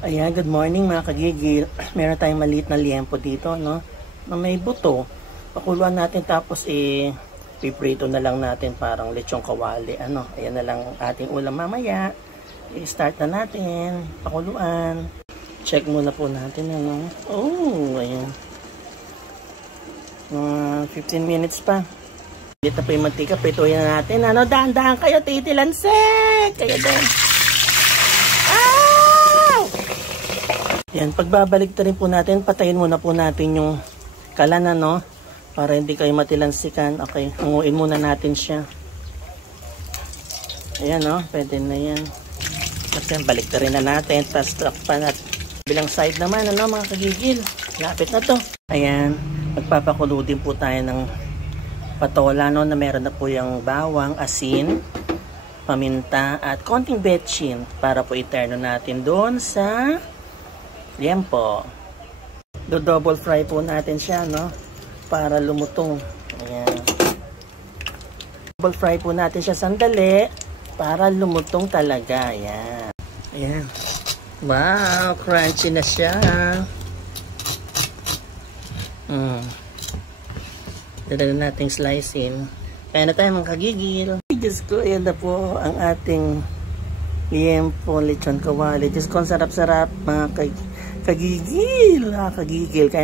Ayan, good morning mga kagigil. Meron tayong maliit na liempo dito, no? Na may buto. Pakuluan natin tapos piprito na lang natin parang lechong kawali. Ano? Ayan na lang ating ulam mamaya. I-start na natin. Pakuluan. Check muna po natin, ano? Oh, ayan. 15 minutes pa. Ulit na po yung mantika. Prituhin na natin. Ano? Dahan-dahan kayo, titilansek! Kaya din. Yan, pagbabalik na rin po natin, patayin muna po natin yung kalan, no? Para hindi kayo matilansikan. Okay, hanguin muna natin siya. Ayan, no? Pwede na yan. Kasi balik na rin na natin. Tapos takpan at bilang side naman, ano mga kagigil? Lapit na to. Ayan, magpapakulo din po tayo ng patola, no? Na meron na po yung bawang, asin, paminta, at konting betchin. Para po iterno natin doon sa liempo. Do-double fry po natin siya, no? Para lumutong. Ayan. Double fry po natin siya sandali para lumutong talaga. Ayan. Ayan. Wow! Crunchy na siya. Dala na nating slicing. Kaya na tayo mga kagigil. Diyos ko, ayan na po ang ating liempo lechon kawali. Diyos ko, ang sarap-sarap mga kagigil. Kagigil. Kaya